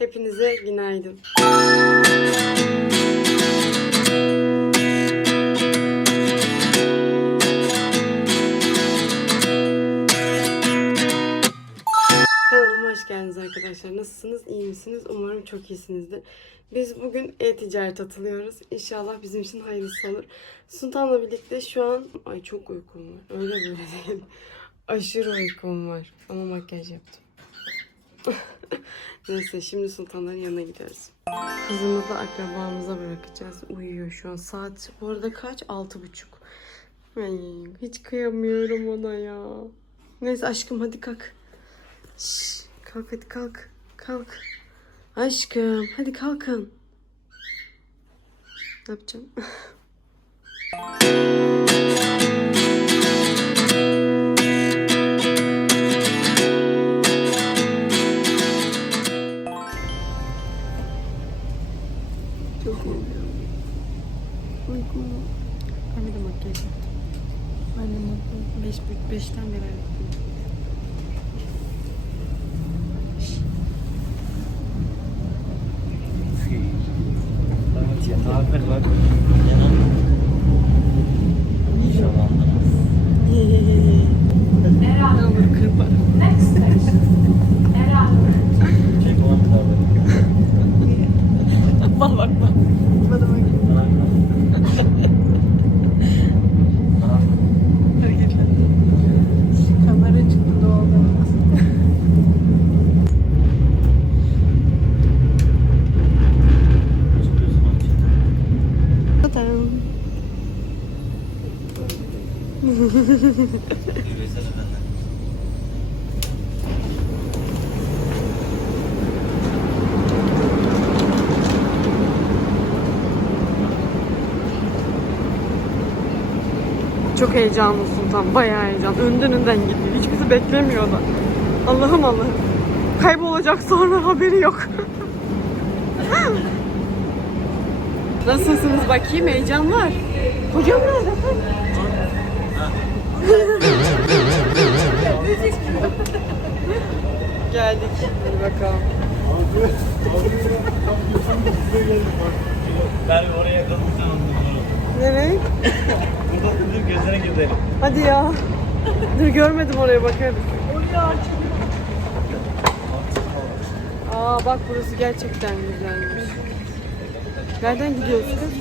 Hepinize günaydın. Hoş geldiniz arkadaşlar. Nasılsınız? İyi misiniz? Umarım çok iyisinizdir. Biz bugün e-ticaret atılıyoruz. İnşallah bizim için hayırlısı olur. Sultan'la birlikte şu an... Ay çok uykum var. Öyle böyle değil. Aşırı uykum var. Ama makyaj yaptım. Neyse şimdi sultanların yanına gidiyoruz. Kızımızı akrabamıza bırakacağız. Uyuyor şu an. Saat bu arada kaç? Altı buçuk. Ay, hiç kıyamıyorum ona ya. Neyse aşkım hadi kalk. Şş, kalk hadi kalk. Kalk. Aşkım hadi kalkın. Ne yapacağım? ップしたんじゃないの Çok heyecanlı Sultan. Bayağı heyecan. Önden önden gidiyor. Hiç bizi beklemiyor da. Allah'ım Allah'ım. Kaybolacak sonra haberi yok. Nasılsınız bakayım? Heyecan var. Hocam nerede? Geldik. Hadi bakalım. Ben oraya yakalamışsan anladım. Nereye? Burada dur gözlerine gidelim. Hadi ya. Dur görmedim oraya bakarız. Aa bak burası gerçekten güzelmiş. Nereden gidiyoruz kız?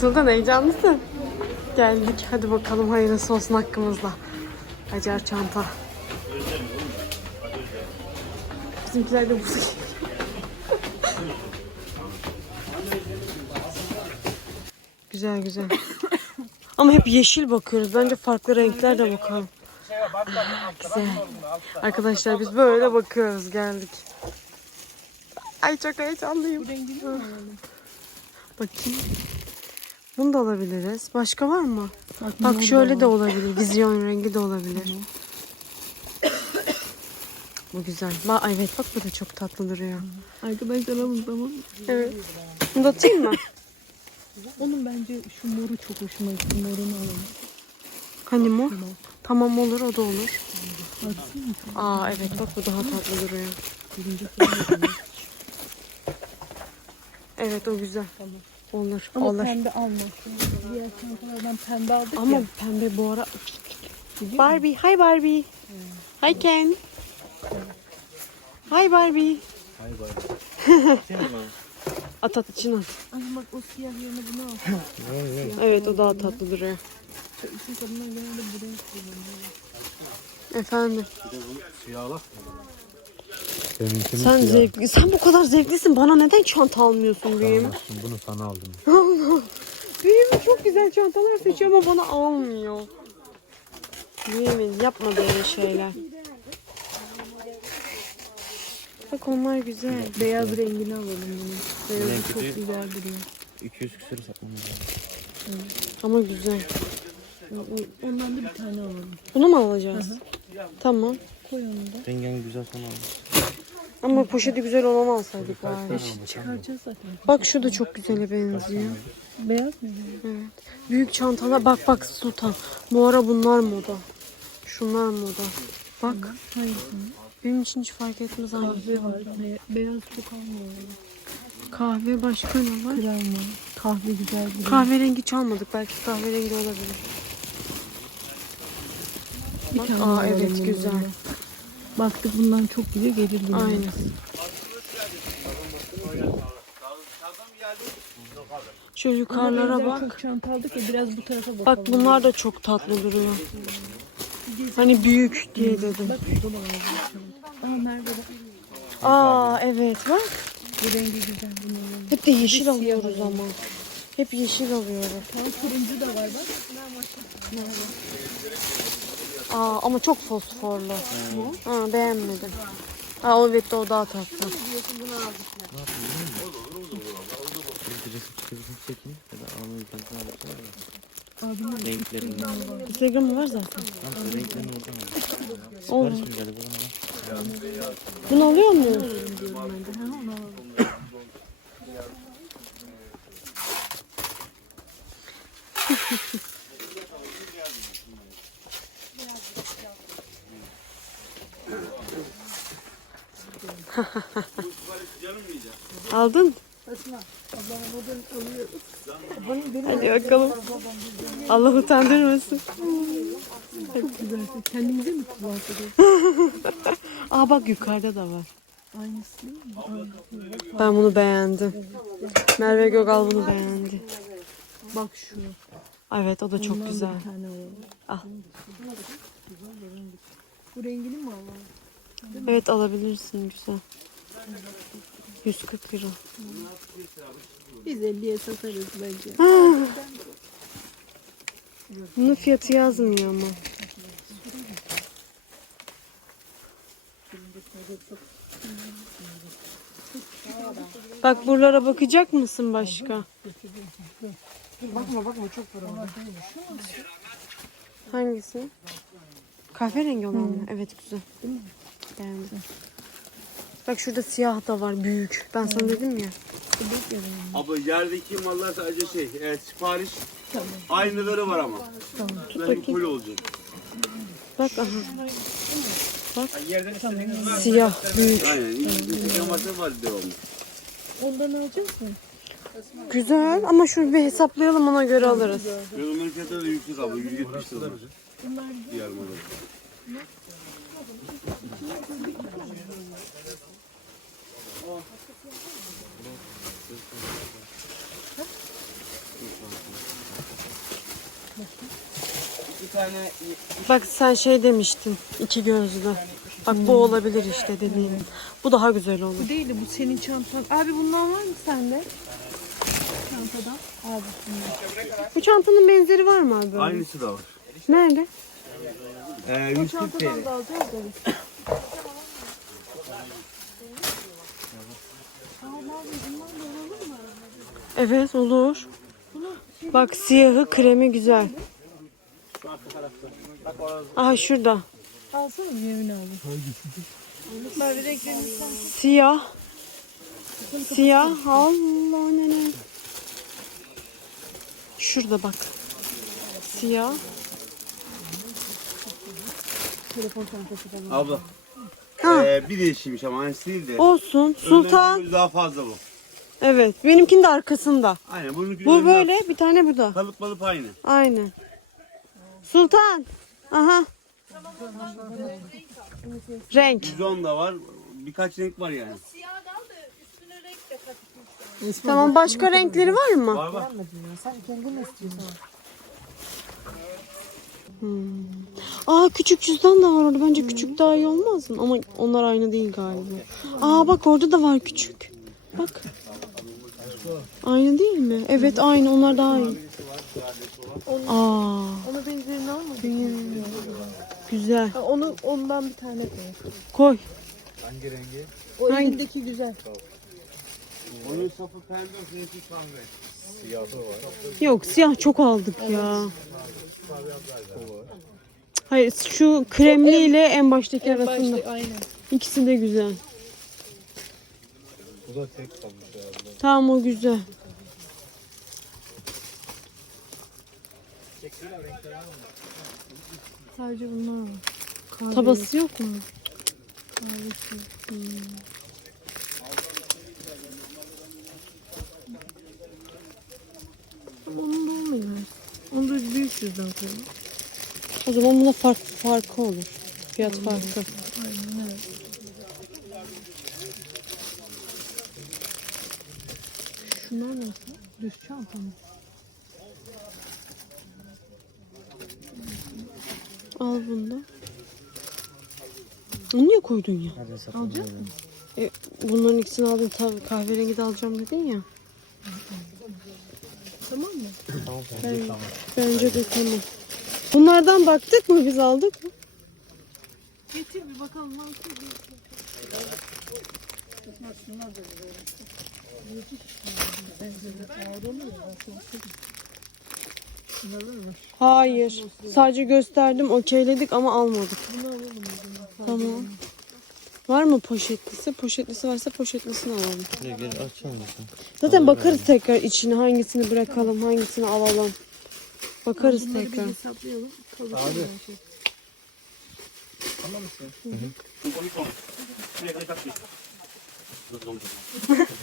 Sultan heyecanlısın. Geldik. Hadi bakalım hayırlısı olsun hakkımızda. Acar çanta. Bizimkiler de burada. Güzel güzel. Ama hep yeşil bakıyoruz. Bence farklı renkler de bakalım. Güzel. Arkadaşlar biz böyle bakıyoruz geldik. Ay çok heyecanlıyım. Bakayım. Bunu da alabiliriz. Başka var mı? Bak şöyle de olabilir. Vizyon rengi de olabilir. Bu güzel. Bak, evet bak bu da çok tatlı duruyor. Arkadaşlar alın tamam. Evet. Bunu da atayım mı? Onun bence şu moru çok hoşuma gitti. Morunu alalım. Hani mor? Tamam olur o da olur. Baksana. Aa evet bak bu daha tatlı duruyor. Birinci. Evet o güzel. Olur. Ama olur. pembe alma. Diğer çantalardan pembe aldık Ama ya. pembe bu ara... Barbie. Hi Barbie. Hi Ken. Hi Barbie. Hay bay. Sen mi? At at için at. Ay bak o siyah yerine bunu al. Evet o daha tatlı duruyor. İçin kadınlar genelde buraya kullanıyor. Efendim. Bir de bu siyahla. Sen zevkli. Sen bu kadar zevklisin. Bana neden çanta almıyorsun büyüğüm? Bunu sana aldım. Büyüğüm çok güzel çantalar seçiyor ama bana almıyor. Büyüğümün yapma böyle şeyler. Bak onlar güzel. Beyaz rengini alalım bunu. Beyazı Rengi çok güzel duruyor. 200 küsür satmamız lazım. Ama güzel. Ondan da bir tane alalım. Bunu mu alacağız? Tamam. Koy onu da. Rengen güzel sana almış. Ama poşeti güzel olan alsaydık bari. Çıkaracağız zaten. Bak şu da çok güzele benziyor. Beyaz mı? Evet. Büyük çantalar. Bak bak Sultan. Bu ara bunlar moda. Şunlar moda. Bak. Hangisini? Benim için hiç fark etmez hangi. Kahve var. Be- beyaz çok almıyor. Kahve başka ne var? Krem var. Kahve güzel bir Kahverengi çalmadık. Belki kahverengi olabilir. Bir Bak, tane aa, evet, bundan güzel. da. Baktık bundan çok güzel gelir bundan. Aynen. Şu yukarılara bak. Çok çanta aldık ya biraz bu tarafa bakalım. Bak bunlar da çok tatlı duruyor. Hani büyük diye dedim. Bak da var çanta. Aa. Aa evet bak. Bu rengi güzel bunun. Hep de yeşil alıyoruz ama. Hep yeşil alıyoruz. Tamam turuncu da var bak. Aa ama çok fosforlu. Ha beğenmedim. Aa o evet o daha tatlı. Renklerini. Instagram'ı var zaten. Tamam renklerini oradan al. Olur. Bunu alıyor muyuz? Aldın? Hadi bakalım. Allah utandırmasın. Kendimize mi kullansak? Aa bak yukarıda da var. Aynısı. Ben bunu beğendim. Merve Gögal bunu beğendi. Bak şu. Evet o da çok Bundan da güzel. Al. Bu rengini mi alalım? Evet alabilirsin güzel. 140 lira. Biz 50'ye satarız bence. Bunun fiyatı yazmıyor ama. Bak buralara bakacak mısın başka? Bakma bakma çok para. Hangisi? Kahverengi olan mı? Evet güzel. Beğendim. Bak şurada siyah da var büyük. Ben sana dedim ya. Abi yerdeki mallar sadece şey, evet, sipariş. Aynıları var ama. Tut Benim bakayım. full olacak. Bak aha. Bak. Siyah büyük. Aynen. İki masa var devamlı. Ondan alacağız mı? Güzel ama şunu bir hesaplayalım ona göre alırız. Ve onların fiyatları da yüksek abi. 170 lira. Diğer tane Bak sen şey demiştin. iki gözlü. Bak bu olabilir işte dediğin. Bu daha güzel olur. Bu değil de bu senin çantan. Abi bundan var mı sende? Çantadan. Abi bundan. Bu çantanın benzeri var mı abi? aynısı da var. Nerede? Ee, 140 TL. Çantadan da alacağız da. Evet olur. Bak siyahı kremi güzel. Aha şurada. Alsana bir Yemin abi. Siyah. Siyah. Allah ne ne. Şurada bak. Siyah. Telefon çantası. Abla. Ha. Ee, bir değişikmiş ama aynısı değil de. Olsun. Önden Sultan. göz daha fazla bu. Evet. Benimkinin de arkasında. Aynen bunun Bu böyle. Bir tane bu da. Kalıp balıp aynı. Aynen. Sultan. Aha. Renk. 110 da var. Birkaç renk var yani. Tamam başka renkleri var mı? Var var. Aa küçük cüzdan da var orada. Bence küçük daha iyi olmaz mı? Ama onlar aynı değil galiba. Aa bak orada da var küçük. Bak. Aynı değil mi? Evet aynı. Onlar daha iyi. Aa Ona benzerini almadın. Güzel. Ha, onu ondan bir tane koy. Koy. O Hangi? elindeki güzel. Onun sapı pembe, seninki kahve. Yok siyah çok aldık ya. Hayır şu kremli ile en baştaki arasında. Başta aynen. İkisi de güzel. Bu da tek kalmış Tamam o güzel. Sadece bunlar var. Kahve Tabası yok mu? Ama onun da olmuyor. Onu da büyük yüzden koyalım. O zaman buna fark, farkı olur. Fiyat farkı. Aynen evet. Şunlar nasıl? Düz çanta mı? Al bunu da. Onu niye koydun ya? Alacak. E, bunların ikisini aldın. Tabii kahverengi de alacağım dedin ya. Tamam mı? Tamam Ben- tamam. Bence de tamam. Bunlardan baktık mı? Biz aldık mı? Getir bir bakalım nasıl bir Hayır. Sadece gösterdim, okeyledik ama almadık. Bunu alalım o zaman. Tamam. Var mı poşetlisi? Poşetlisi varsa poşetlisini alalım. Gel gel açalım bakalım. Zaten bakarız tekrar içine hangisini bırakalım, hangisini alalım. Bakarız tekrar. bir hesaplayalım. Kalırsın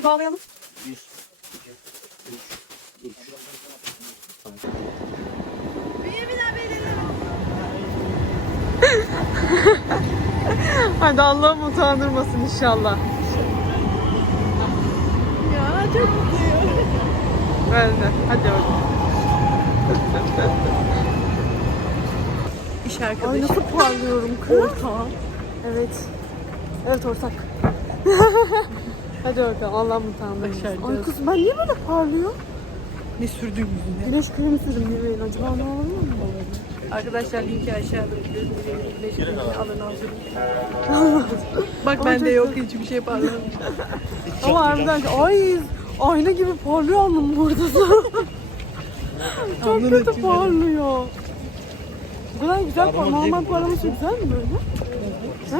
Poşeti bağlayalım. Hadi Allah'ım utandırmasın inşallah. Ya çok mutluyum. Ben de. Hadi bakalım. İş Ay arkadaşı. nasıl parlıyorum kız. Ortağım. Evet. Evet ortak. Hadi bakalım Allah'ım utandırmasın. Başaracağız. Ay kız ben niye böyle parlıyor? Ne sürdüğüm yüzüne. Güneş kremi sürdüm yemeğin. Acaba ne olabilir mi? Arkadaşlar linki aşağıda. Güneş kremi alın alın. Bak bende yok hiçbir şey parlamış. Ama harbiden ay ayna gibi parlıyor alnım burada. Çok kötü parlıyor. Bu kadar güzel par normal parlaması güzel mi böyle?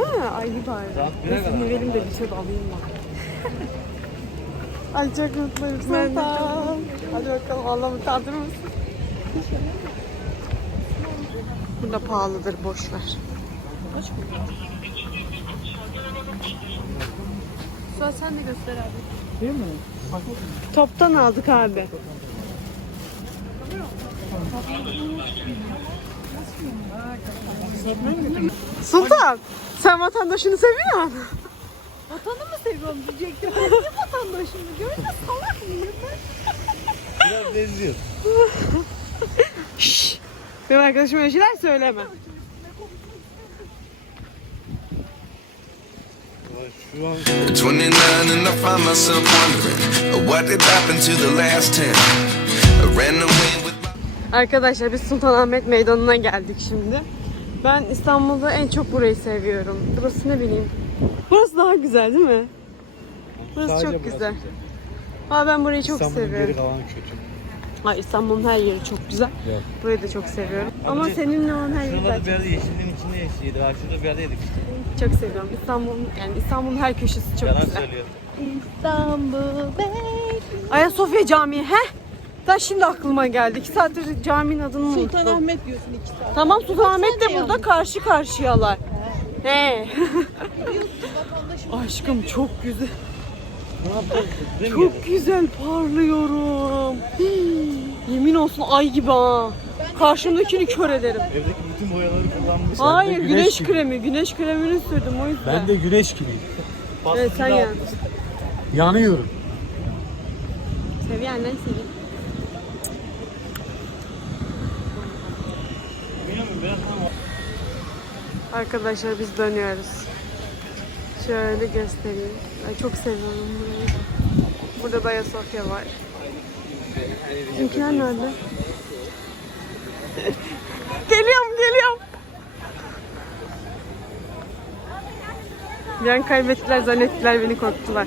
Ha, ay bir bari. Neyse verelim de bir şey alayım ben. Ay çok mutluyum Ben de Sultan. Hadi bakalım Allah utandırır mısın? Burada pahalıdır boş ver. Suat sen de göster abi. Toptan aldık abi. Sultan, sen vatandaşını seviyor musun? Vatanı mı seviyorum diyecektim. Ben niye vatandaşımı gördün salak mıyım ben? Biraz benziyor. Şşş. Benim arkadaşıma öyle şeyler söyleme. Şu an 29 and I find myself wondering what did happen to the last 10. I ran away with my Arkadaşlar biz Sultanahmet Meydanı'na geldik şimdi. Ben İstanbul'da en çok burayı seviyorum. Burası ne bileyim. Burası daha güzel değil mi? Burası Sadece çok burası güzel. Aa, ben burayı çok İstanbul'un seviyorum. geri kalanı kötü. Ha, İstanbul'un her yeri çok güzel. Evet. Burayı da çok seviyorum. Ama seninle olan her yeri Şuralarda ben bir yerde yeşilliğin içinde yeşiliydi. Bak şurada bir yerde yedik işte. çok seviyorum. İstanbul'un yani İstanbul'un her köşesi çok Yalan güzel. söylüyor. İstanbul. Ayasofya Camii he? Da şimdi aklıma geldi. İki saattir caminin adını unuttum. Sultanahmet diyorsun iki saat. Tamam Sultanahmet de burada karşı karşıyalar. He. Aşkım çok güzel. Çok güzel parlıyorum. Hii, Yemin olsun ay gibi ha. Karşımdakini kör ederim. Evdeki bütün boyaları kullanmış. Hayır güneş, gibi. kremi. Güneş kremini sürdüm o yüzden. Ben de güneş gibiyim. Evet sen yan. Yanıyorum. Bilmiyorum, biraz daha Arkadaşlar biz dönüyoruz. Şöyle göstereyim. Ben çok seviyorum burayı. Burada da Ayasofya var. Bizimkiler nerede? geliyorum geliyorum. Bir an kaybettiler zannettiler beni korktular.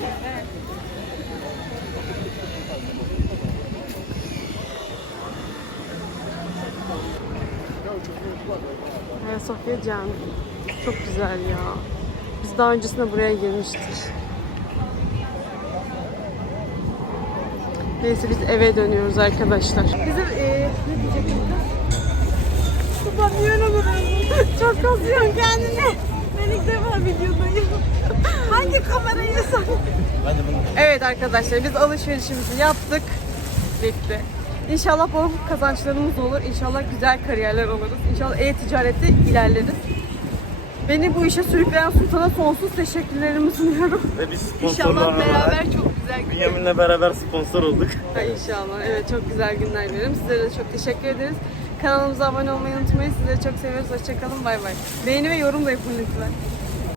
Ayasofya Camii. Çok güzel ya. Biz daha öncesinde buraya gelmiştik. Neyse biz eve dönüyoruz arkadaşlar. Bizim eee ne diyecektim? Babam niye öyle? Çok kasıyorsun kendini. Ben ilk defa videodayım. Hangi kamerayı sen? Evet arkadaşlar biz alışverişimizi yaptık. Bitti. İnşallah bol kazançlarımız olur. İnşallah güzel kariyerler oluruz. İnşallah e-ticarette ilerleriz. Beni bu işe sürükleyen Sultan'a sonsuz teşekkürlerimi sunuyorum. Ve biz İnşallah beraber çok güzel günler. Bünyamin'le beraber sponsor olduk. Ha, inşallah. Evet çok güzel günler dilerim. Sizlere de çok teşekkür ederiz. Kanalımıza abone olmayı unutmayın. Sizleri çok seviyoruz. Hoşçakalın. Bay bay. Beğeni ve yorum da yapın lütfen.